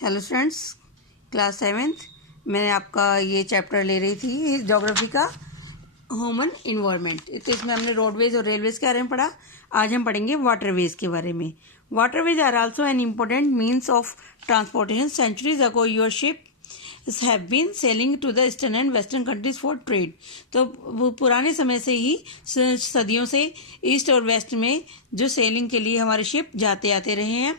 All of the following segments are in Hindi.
हेलो स्टूडेंट्स, क्लास 7th मैंने आपका ये चैप्टर ले रही थी ज्योग्राफी का ह्यूमन इन्वायरमेंट। तो इसमें हमने रोडवेज और रेलवेज के बारे में पढ़ा। आज हम पढ़ेंगे वाटरवेज के बारे में। Waterways are also an important means of transportation. Centuries ago your ship have been sailing to the eastern and western countries for trade. तो वो पुराने समय से ही सदियों से ईस्ट और वेस्ट में जो सेलिंग के लिए हमारे शिप जाते आते रहे हैं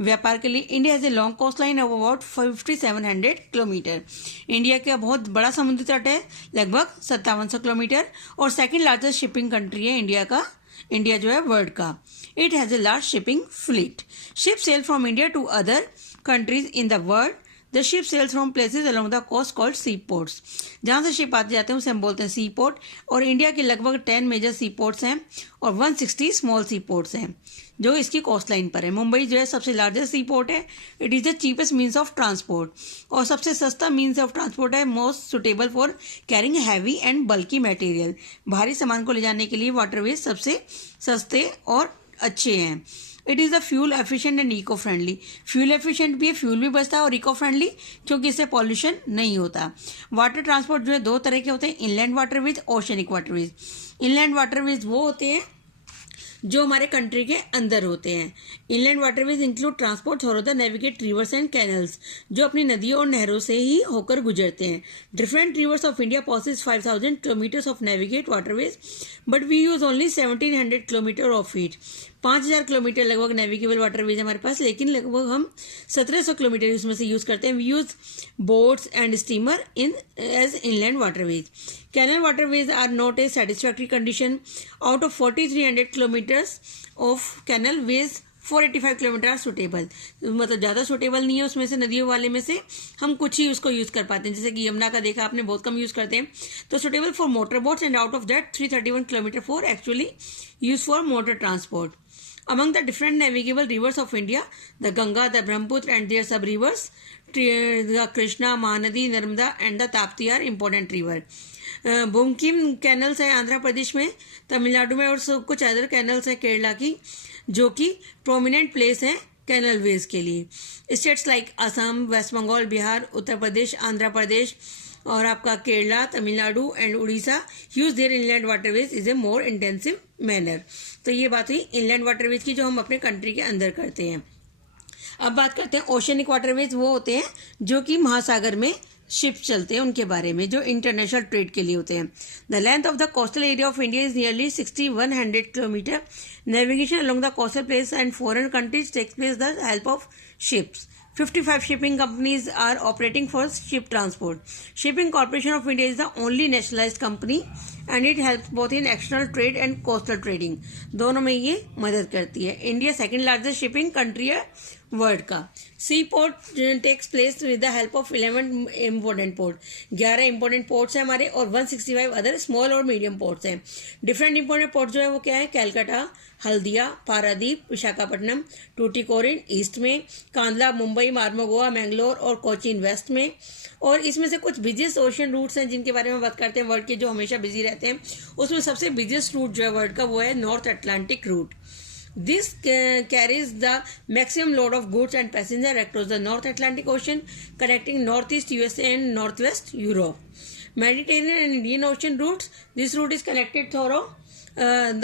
व्यापार के लिए। India has a long coastline of about 5700 kilometre. India का बहुत बड़ा समुद्री तट है, लगभग 5700 किलोमीटर, और सेकेंड लार्जेस्ट शिपिंग कंट्री है इंडिया जो है वर्ल्ड का। It has a large shipping fleet. Ship sail from India to other countries in the world. The ship sails from places along the coast called sea ports. जहाँ से शिप आते जाते हैं उसे हम बोलते हैं सी पोर्ट। और इंडिया के लगभग 10 मेजर सी पोर्ट्स हैं और 160 स्मॉल सी पोर्ट्स हैं जो इसकी कोस्ट लाइन पर है। मुंबई जो है सबसे लार्जेस्ट सी पोर्ट है। It is the cheapest means of transport और सबसे सस्ता मीन्स ऑफ ट्रांसपोर्ट है। Most suitable for carrying heavy and bulky material. भारी सामान को ले जाने के लिए वाटरवेज सबसे सस्ते और अच्छे हैं। It is the fuel efficient and eco friendly. Fuel efficient भी है, फ्यूल भी बचता है, और इको फ्रेंडली क्योंकि इससे पॉल्यूशन नहीं होता। वाटर ट्रांसपोर्ट जो है दो तरह के होते हैं, inland waterways, oceanic waterways. Inland waterways वो होते हैं जो हमारे कंट्री के अंदर होते हैं। Inland waterways include transport through the navigate reverse and canals, जो अपनी नदियों और नहरों से ही होकर गुजरते हैं। Different rivers of India possess 5000 kilometres of navigate waterways, but we use only 1700 kilometre of it. 5000 kilometre लगभग नेविगेबल वाटरवेज हमारे पास, लेकिन लगभग हम 1700 किलोमीटर उसमें से यूज करते हैं। We use boats and steamer in as inland waterways. Canal waterways are not a satisfactory condition. Out of 4300 kilometres of canal ways 485 kilometre are suitable. मतलब ज़्यादा सुटेबल नहीं है उसमें से, नदियों वाले में से हम कुछ ही उसको यूज़ कर पाते हैं। जैसे कि यमुना का देखा आपने, बहुत कम यूज़ करते हैं। तो suitable for motor boats and out of that 331 kilometre for actually use for motor transport. Among the different navigable rivers of India, the Ganga, the Brahmaputra and their sub-rivers, the Krishna, Mahanadi, Narmada and the Tapti are important river. Buckingham canals है आंध्र प्रदेश में, तमिलनाडु में, और कुछ अदर कैनल्स है केरला की, जो कि प्रोमिनेंट प्लेस है कैनल वेज के लिए। States like Assam, West Bengal, Bihar, Uttar Pradesh, Andhra Pradesh और आपका Kerala, Tamil Nadu and Orissa use their inland waterways is a more intensive manner. तो ये बात हुई इनलैंड वाटरवेज की जो हम अपने कंट्री के अंदर करते हैं। अब बात करते हैं ओशनिक वाटरवेज। वो होते हैं जो कि महासागर में शिप चलते हैं, उनके बारे में, जो इंटरनेशनल ट्रेड के लिए होते हैं। The length of the coastal area of India is nearly 6100 kilometre. Navigation along the coastal place and foreign countries takes place the help of ships. 55 shipping companies are operating for ship transport. Shipping Corporation of India is the only nationalized company and it helps both in external trade and coastal trading. दोनों में ये मदद करती है। India second largest shipping country है वर्ल्ड का। Sea port takes place with the help of 11 important port. 11 important ports हैं हमारे और 165 अदर स्मॉल और मीडियम पोर्ट्स हैं। डिफरेंट इंपॉर्टेंट पोर्ट जो है वो क्या है, कैलकाटा, हल्दिया, पारादीप, विशाखापट्टनम, टूटिकोरिन ईस्ट में, कांदला, मुंबई, मार्मोगोआ, मैंगलोर और कोचीन वेस्ट में। और इसमें से कुछ बिजिएस्ट ओशन रूट्स हैं जिनके बारे में बात करते हैं वर्ल्ड के, जो हमेशा बिजी रहते हैं। उसमें सबसे बिजिएस्ट रूट जो है वर्ल्ड का वो है North Atlantic route. This carries the maximum load of goods and passenger across the North Atlantic Ocean, connecting Northeast USA and Northwest Europe. Mediterranean and Indian Ocean routes. This route is connected through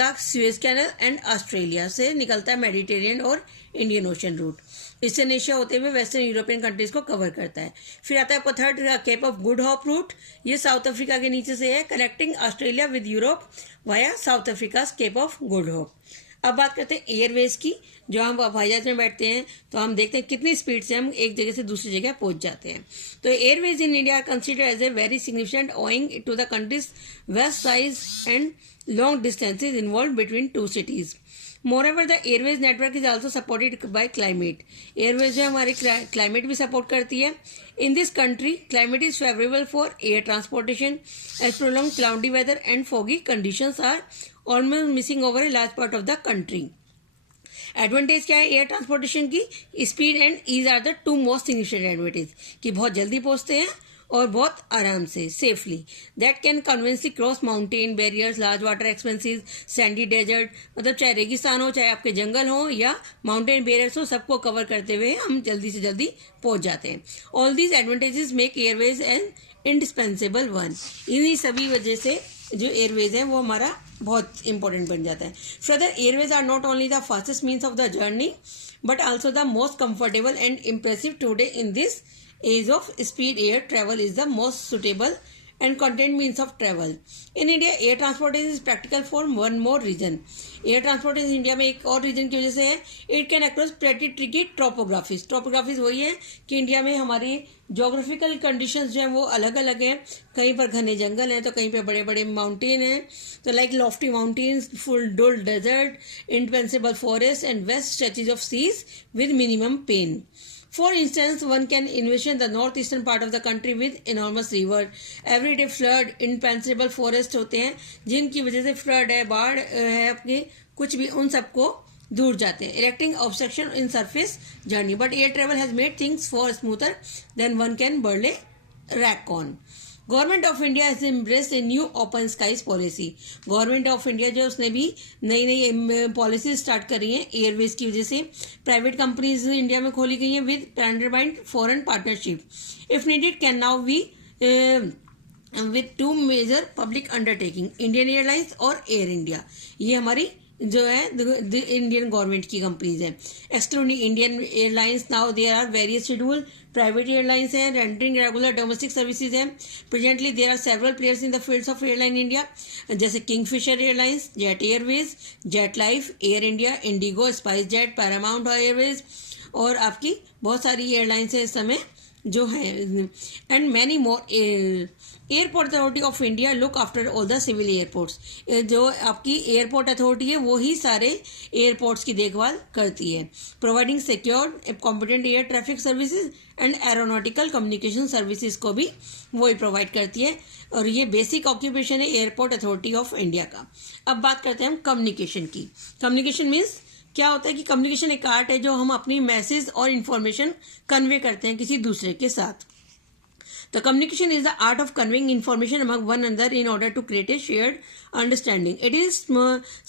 the Suez Canal and Australia से निकलता है मेडिटेरियन और Indian Ocean route. Eastern Asia होते हुए वेस्टर्न यूरोपियन कंट्रीज को कवर करता है। फिर आता है आपका third Cape of Good Hope route. ये साउथ अफ्रीका के नीचे से है, connecting Australia with Europe via South Africa Cape of Good Hope. अब बात करते हैं एयरवेज की। जो हम हवाई जहाज में बैठते हैं तो हम देखते हैं कितनी स्पीड से हम एक जगह से दूसरी जगह पहुंच जाते हैं। तो airways in India are considered as a very significant owing to the country's vast size and long distances involve between two cities. Moreover the airways network is also supported by climate. Airways जो हमारे क्लाइमेट भी सपोर्ट करती है। In this country climate is favourable for air transportation as prolong cloudy weather and foggy conditions are almost missing over a large part of the country. Advantage क्या है एयर ट्रांसपोर्टेशन की? Speed and ease are the two most significant advantage, कि बहुत जल्दी पहुंचते हैं और बहुत आराम से safely, that can conveniently cross mountain barriers, large water expanses, sandy desert, मतलब चाहे रेगिस्तान हो, चाहे आपके जंगल हो या माउंटेन बैरियर्स हो, सबको कवर करते हुए हम जल्दी से जल्दी पहुंच जाते हैं. All these advantages make airways an indispensable one. इन्हीं सभी वजह से जो एयरवेज है वो हमारा बहुत इंपॉर्टेंट बन जाता है. Further, airways are not only the fastest means of the journey but also the most comfortable and impressive today in this age of speed. Air travel is the most suitable and convenient means of travel. In India, air transportation is practical for one more reason. Air transportation India में एक और रीजन की वजह से है. It can across pretty tricky topographies. Topographies वही है कि इंडिया में हमारी जोग्राफिकल कंडीशंस जो हैं वो अलग अलग हैं. कहीं पर घने जंगल हैं तो कहीं पे बड़े बड़े माउंटेन हैं. तो like lofty mountains, full dull desert, impassable forest and vast stretches of seas with minimum pain. For instance, one can envision the northeastern part of the country with enormous river, everyday flood, impassable forest होते हैं जिनकी वजह से फ्लड है, बाढ़ है, आपके कुछ भी उन सबको दूर जाते हैं. Erecting obstruction in surface journey, but air travel has made things far smoother than one can barely reckon. Government of India has embraced a new open skies policy. Government of India जो उसने भी नई नई पॉलिसी स्टार्ट करी है एयरवेज की वजह से. प्राइवेट कंपनीज इंडिया में खोली गई हैं विद पैंडरबाइंड foreign partnership. If needed can now be with two major public undertaking, Indian Airlines और एयर इंडिया. ये हमारी जो है इंडियन गवर्नमेंट की कंपनीज हैं. Excluding Indian Airlines, now there are various schedule private airlines हैं रेंडरिंग रेगुलर डोमेस्टिक सर्विसेज हैं. Presently there are several players in the fields of airline India, जैसे Kingfisher Airlines, Jet Airways, Jet Life, Air India, IndiGo, spice jet, Paramount Airways और आपकी बहुत सारी एयरलाइंस हैं इस समय जो है, and many more. Airport authority of India look after all the civil airports. जो आपकी एयरपोर्ट अथॉरिटी है वो ही सारे एयरपोर्ट्स की देखभाल करती है. Providing secure competent air traffic services and aeronautical communication services को भी वही प्रोवाइड करती है. और ये बेसिक ऑक्यूपेशन है एयरपोर्ट अथॉरिटी ऑफ इंडिया का. अब बात करते हैं हम कम्युनिकेशन की. कम्युनिकेशन मीन्स क्या होता है कि कम्युनिकेशन एक आर्ट है जो हम अपनी मैसेज और इन्फॉर्मेशन कन्वे करते हैं किसी दूसरे के साथ. The communication is the art of conveying information among one another in order to create a shared understanding. It is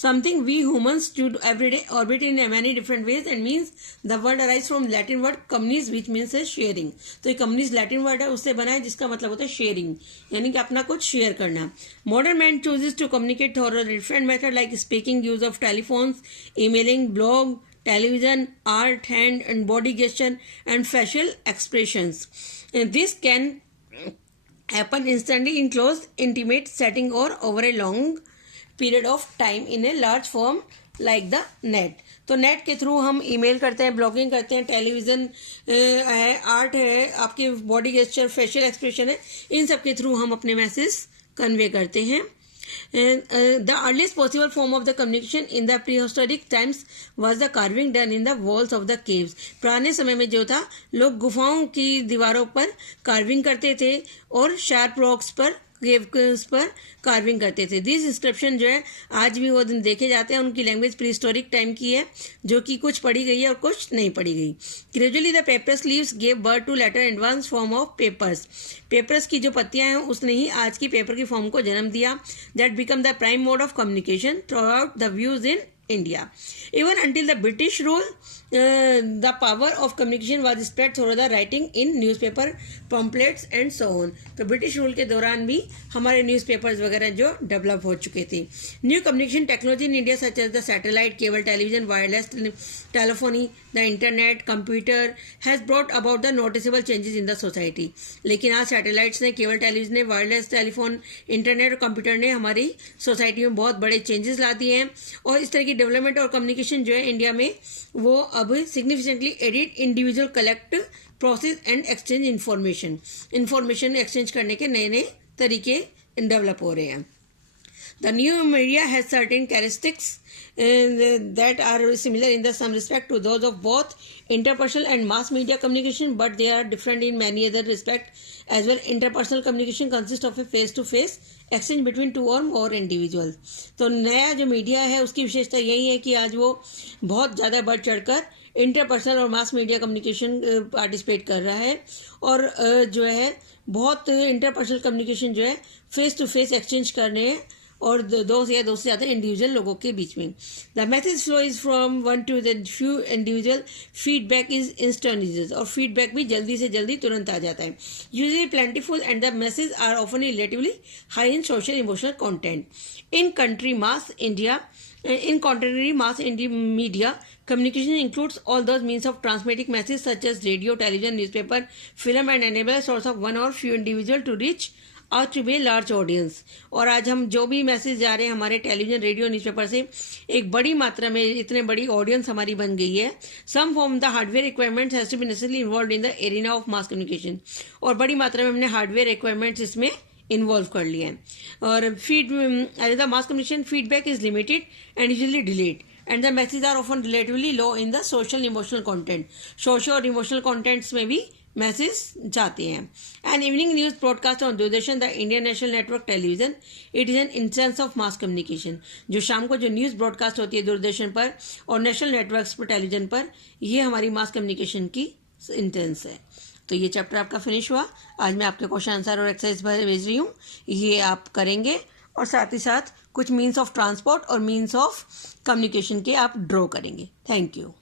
something we humans do every day, orbit in many different ways and means. The word arises from Latin word communis, which means sharing. तो ये communis Latin word है, उससे बना है जिसका मतलब होता है sharing, यानी कि अपना कुछ share करना. Modern man chooses to communicate through different methods like speaking, use of telephones, emailing, blog, television, art, hand and body gesture and facial expressions. This can happen instantly in close intimate setting or over a long period of time in a large form like the net. तो नेट के थ्रू हम ईमेल करते हैं, ब्लॉगिंग करते हैं, टेलीविज़न है, आर्ट है, आपके बॉडी गेस्चर, फेशियल एक्सप्रेशन है, इन सब के थ्रू हम अपने मैसेज कन्वे करते हैं. The earliest possible form of the communication in the prehistoric times was the carving done in the walls of the caves. पुराने समय में जो था लोग गुफाओं की दीवारों पर कार्विंग करते थे और शार्प रॉक्स पर केव्स पर कार्विंग करते थे. दिस इंस्क्रिप्शन जो है आज भी वो दिन देखे जाते हैं. उनकी लैंग्वेज प्री हिस्टोरिक टाइम की है जो कि कुछ पढ़ी गई है और कुछ नहीं पढ़ी गई. Gradually the papers leaves gave birth to later advance form of papers. Papers की जो पत्तियां हैं उसने ही आज की पेपर की फॉर्म को जन्म दिया. That become the prime mode of communication through out the views in India. Even until the British rule, the power of communication was spread through the writing in newspaper, pamphlets and so on. तो ब्रिटिश रूल के दौरान भी हमारे न्यूज़पेपर्स वगैरह जो डेवलप हो चुके थे. New communication technology in India such as the satellite, cable television, wireless telephony, the internet, computer has brought about the noticeable changes in the society. लेकिन आज सैटेलाइट्स ने, केबल टेलीविजन ने, वायरलेस टेलीफोन, इंटरनेट और कंप्यूटर ने हमारी सोसाइटी में बहुत बड़े चेंजेस ला दिए हैं. और इस तरह की डेवलपमेंट और कम्युनिकेशन जो है इंडिया में वो अब significantly edit individual collect process and exchange information exchange करने के नए नए तरीके डेवलप हो रहे हैं. The new media has certain characteristics that are similar in some respect to those of both interpersonal and mass media communication, but they are different in many other respects as well. Interpersonal communication consists of a face-to-face exchange between two or more individuals. तो नया जो मीडिया है उसकी विशेषता यही है कि आज वो बहुत ज़्यादा बढ़ चढ़कर इंटरपर्सनल और मास मीडिया कम्युनिकेशन पार्टिसिपेट कर रहा है, और जो है बहुत इंटरपर्सनल कम्युनिकेशन जो है फेस टू फेस एक्सचेंज कर रहे हैं, और दो से ज़्यादा इंडिविजुअल लोगों के बीच में. The message flow is from one to the few individual. Feedback is instantaneous, और फीडबैक भी जल्दी से जल्दी तुरंत आ जाता है. Usually plentiful and the message are often relatively high in social emotional content. In country mass India In contemporary mass media, communication includes all those means of transmitting messages such as radio, television, newspaper, film, and enable a source of one or few individual to reach out to a large audience. और आज हम जो भी मैसेज जा रहे हैं हमारे टेलीविजन, रेडियो, न्यूज़पेपर से एक बड़ी मात्रा में, इतने बड़ी ऑडियंस हमारी बन गई है. Some form the hardware requirements has to be necessarily involve in the arena of mass communication. और बड़ी मात्रा में हमने हार्डवेयर रिक्वायरमेंट्स इसमें इन्वॉल्व कर लिया है. और the mass communication feedback is limited and usually delayed, and the message are often relatively low in the social emotional content. Social और इमोशनल कंटेंट्स में भी मैसेज जाते हैं. And evening news broadcast on Doordarshan, the Indian national network television, it is an instance of mass communication. जो शाम को जो न्यूज़ ब्रॉडकास्ट होती है दूरदर्शन पर और नेशनल नेटवर्क्स पर टेलीविजन पर, ये हमारी मास कम्युनिकेशन की इंस्टेंस है. तो ये चैप्टर आपका फिनिश हुआ. आज मैं आपके क्वेश्चन आंसर और एक्सरसाइज भेज रही हूँ, ये आप करेंगे, और साथ ही साथ कुछ मीन्स ऑफ ट्रांसपोर्ट और मीन्स ऑफ कम्युनिकेशन के आप ड्रॉ करेंगे. Thank you.